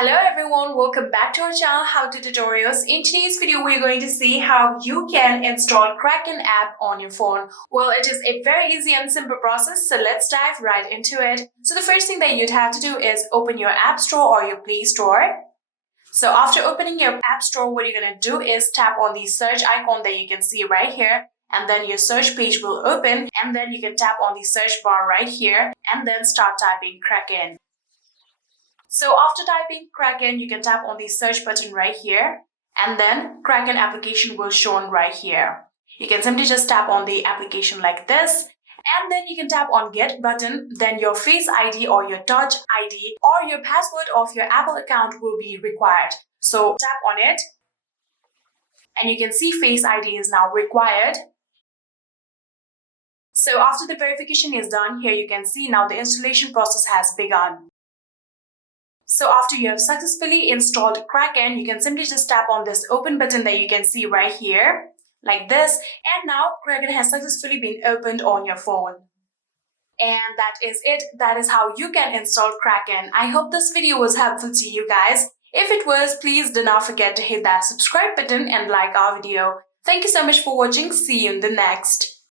Hello everyone, welcome back to our channel How to Tutorials. In today's video, we're going to see how you can install Kraken app on your phone. Well, it is a very easy and simple process, so let's dive right into it. So the first thing that you'd have to do is open your App Store or your Play Store. So after opening your App Store, what you're going to do is tap on the search icon that you can see right here. And then your search page will open, and then you can tap on the search bar right here and then start typing Kraken. So after typing Kraken, you can tap on the search button right here, and then Kraken application will show right here. You can simply just tap on the application like this, and then you can tap on Get button. Then your Face ID or your Touch ID or your password of your Apple account will be required. So tap on it, and you can see Face ID is now required. So after the verification is done, here you can see now the installation process has begun. So after you have successfully installed Kraken, you can simply just tap on this open button that you can see right here, like this, and now Kraken has successfully been opened on your phone. And that is it. That is how you can install Kraken. I hope this video was helpful to you guys. If it was, please do not forget to hit that subscribe button and like our video. Thank you so much for watching. See you in the next.